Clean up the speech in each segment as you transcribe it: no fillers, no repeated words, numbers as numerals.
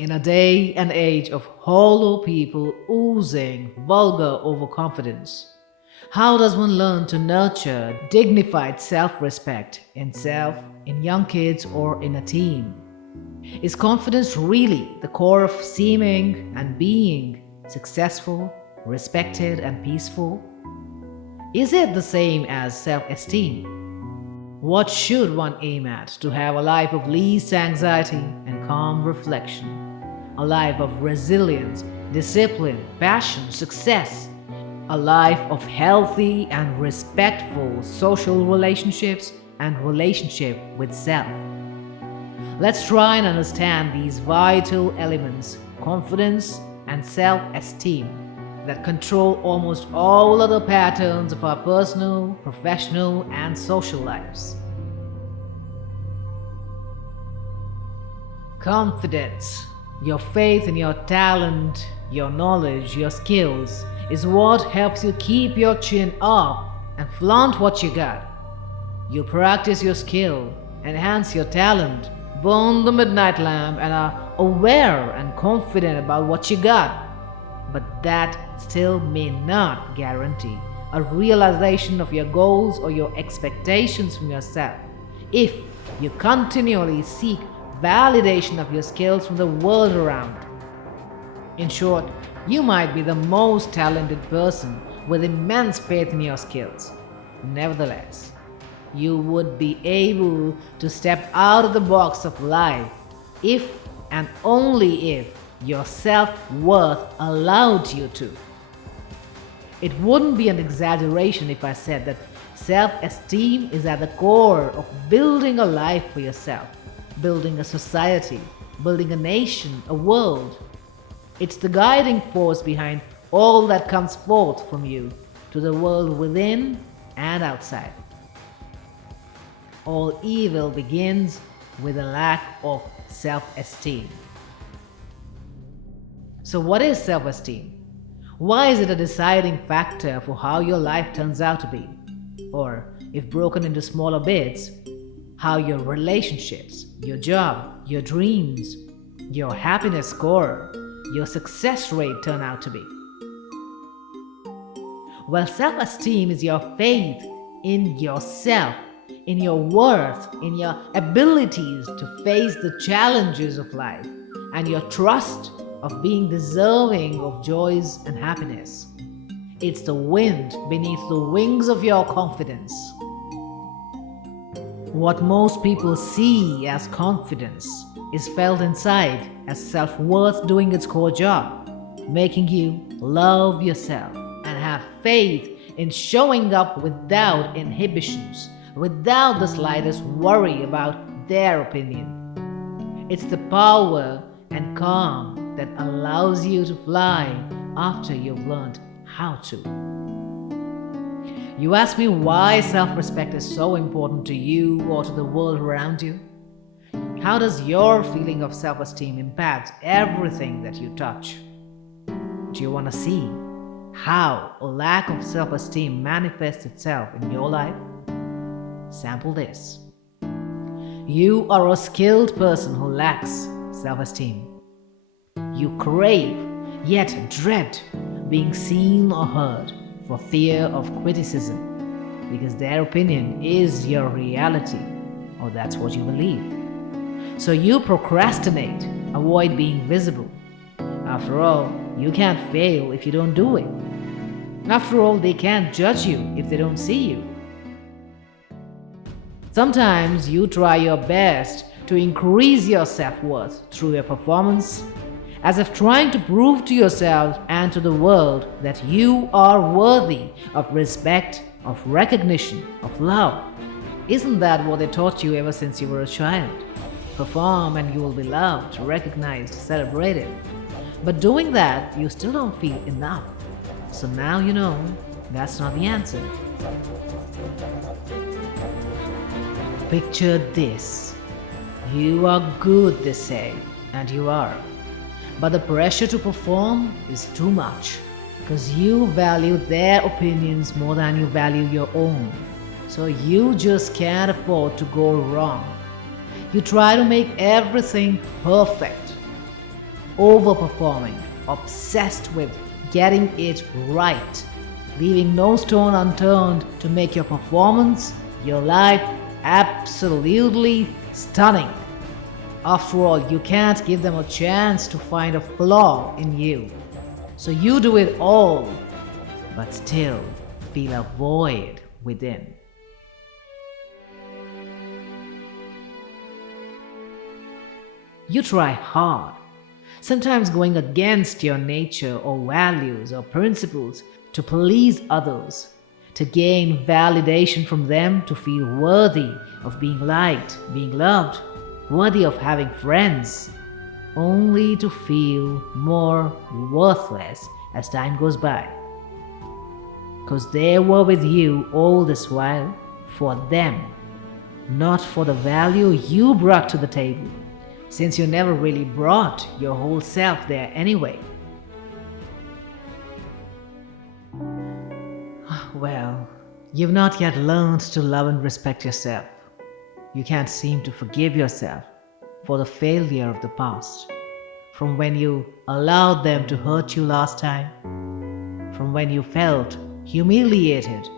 In a day and age of hollow people oozing vulgar overconfidence, how does one learn to nurture dignified self-respect in self, in young kids, or in a team? Is confidence really the core of seeming and being successful, respected, and peaceful? Is it the same as self-esteem? What should one aim at to have a life of least anxiety and calm reflection? A life of resilience, discipline, passion, success. A life of healthy and respectful social relationships and relationship with self. Let's try and understand these vital elements, confidence and self-esteem, that control almost all other patterns of our personal, professional, and social lives. Confidence, your faith in your talent, your knowledge, your skills, is what helps you keep your chin up and flaunt what you got. You practice your skill, enhance your talent, burn the midnight lamp, and are aware and confident about what you got. But that still may not guarantee a realization of your goals or your expectations from yourself if you continually seek validation of your skills from the world around. In short, you might be the most talented person with immense faith in your skills. Nevertheless, you would be able to step out of the box of life if and only if your self-worth allowed you to. It wouldn't be an exaggeration if I said that self-esteem is at the core of building a life for yourself, building a society, building a nation, a world. It's the guiding force behind all that comes forth from you to the world within and outside. All evil begins with a lack of self-esteem. So what is self-esteem? Why is it a deciding factor for how your life turns out to be? Or, if broken into smaller bits, how your relationships, your job, your dreams, your happiness score, your success rate turn out to be? Well, self-esteem is your faith in yourself, in your worth, in your abilities to face the challenges of life, and your trust of being deserving of joys and happiness. It's the wind beneath the wings of your confidence. What most people see as confidence is felt inside as self-worth doing its core job, making you love yourself and have faith in showing up without inhibitions, without the slightest worry about their opinion. It's the power and calm that allows you to fly after you've learned how to. You ask me why self-respect is so important to you or to the world around you? How does your feeling of self-esteem impact everything that you touch? Do you want to see how a lack of self-esteem manifests itself in your life? Sample this. You are a skilled person who lacks self-esteem. You crave, yet dread, being seen or heard for fear of criticism, because their opinion is your reality, or that's what you believe. So you procrastinate, avoid being visible. After all, you can't fail if you don't do it. After all, they can't judge you if they don't see you. Sometimes you try your best to increase your self-worth through your performance, as if trying to prove to yourself and to the world that you are worthy of respect, of recognition, of love. Isn't that what they taught you ever since you were a child? Perform and you will be loved, recognized, celebrated. But doing that, you still don't feel enough. So now you know that's not the answer. Picture this. You are good, they say, and you are. But the pressure to perform is too much, because you value their opinions more than you value your own. So you just can't afford to go wrong. You try to make everything perfect. overperforming, obsessed with getting it right, leaving no stone unturned to make your performance, your life absolutely stunning. After all, you can't give them a chance to find a flaw in you. So you do it all, but still feel a void within. You try hard, sometimes going against your nature or values or principles to please others, to gain validation from them, to feel worthy of being liked, being loved, worthy of having friends, only to feel more worthless as time goes by. Because they were with you all this while for them, not for the value you brought to the table, since you never really brought your whole self there anyway. Well, you've not yet learned to love and respect yourself. You can't seem to forgive yourself for the failure of the past, from when you allowed them to hurt you last time, from when you felt humiliated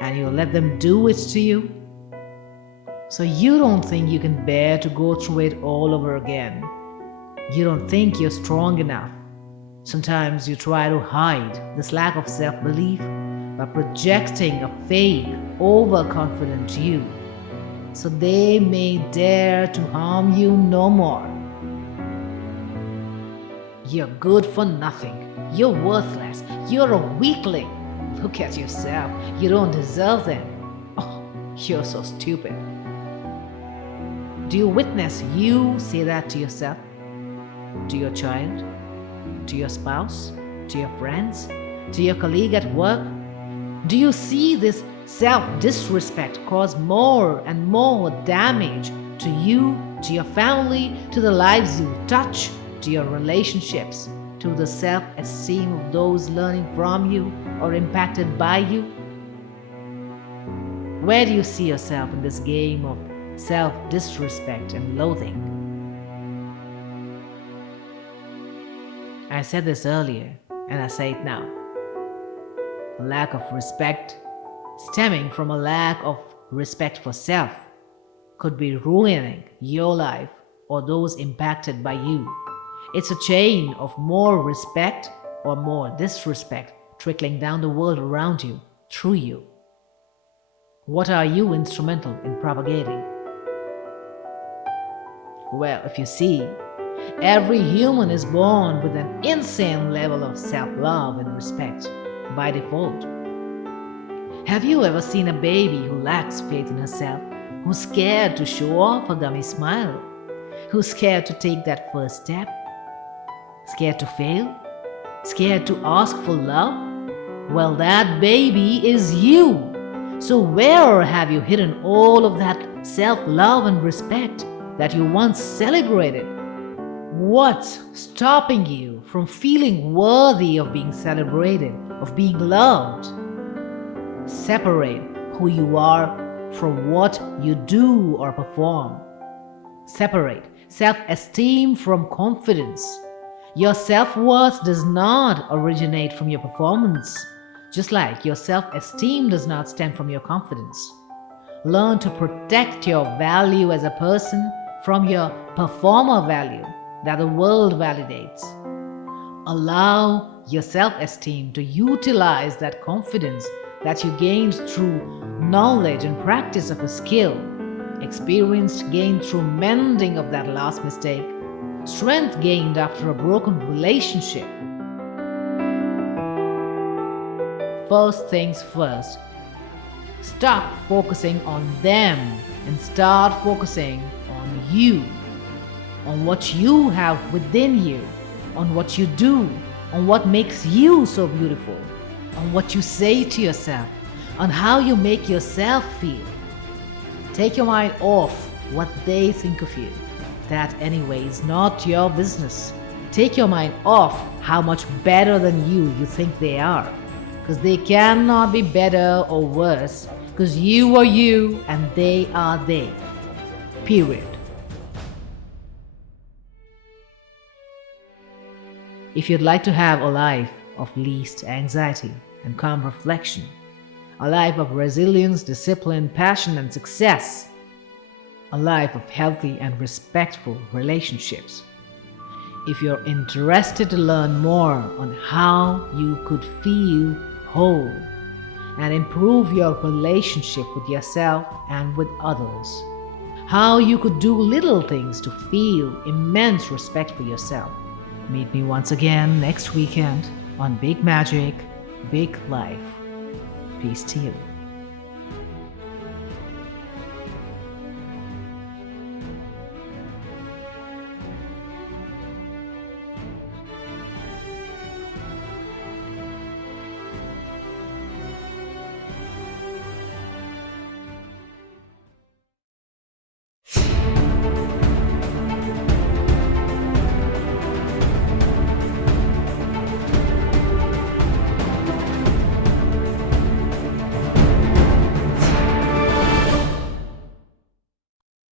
and you let them do it to you. So you don't think you can bear to go through it all over again. You don't think you're strong enough. Sometimes you try to hide this lack of self-belief by projecting a fake, overconfident you, so they may dare to harm you no more. You're good for nothing. You're worthless. You're a weakling. Look at yourself. You don't deserve them. Oh, you're so stupid. Do you witness you say that to yourself? To your child? To your spouse? To your friends? To your colleague at work? Do you see this self-disrespect cause more and more damage to you, to your family, to the lives you touch, to your relationships, to the self-esteem of those learning from you or impacted by you? Where do you see yourself in this game of self-disrespect and loathing? I said this earlier, and I say it now. A lack of respect stemming from a lack of respect for self could be ruining your life or those impacted by you. It's a chain of more respect or more disrespect trickling down the world around you, through you. What are you instrumental in propagating? Well, if you see, every human is born with an insane level of self-love and respect by default. Have you ever seen a baby who lacks faith in herself, who's scared to show off a gummy smile, who's scared to take that first step, scared to fail, scared to ask for love? Well, that baby is you. So where have you hidden all of that self-love and respect that you once celebrated? What's stopping you from feeling worthy of being celebrated, of being loved? Separate who you are from what you do or perform. Separate self-esteem from confidence. Your self-worth does not originate from your performance, just like your self-esteem does not stem from your confidence. Learn to protect your value as a person from your performer value that the world validates. Allow your self-esteem to utilize that confidence that you gained through knowledge and practice of a skill, experience gained through mending of that last mistake, strength gained after a broken relationship. First things first, stop focusing on them and start focusing on you, on what you have within you, on what you do, on what makes you so beautiful, on what you say to yourself, on how you make yourself feel. Take your mind off what they think of you. That anyway is not your business. Take your mind off how much better than you think they are, because they cannot be better or worse, because you are you and they are they. Period. If you'd like to have a life of least anxiety and calm reflection, a life of resilience, discipline, passion, and success, a life of healthy and respectful relationships, if you're interested to learn more on how you could feel whole and improve your relationship with yourself and with others, how you could do little things to feel immense respect for yourself, meet me once again next weekend on Big Magic, Big Life. Peace to you.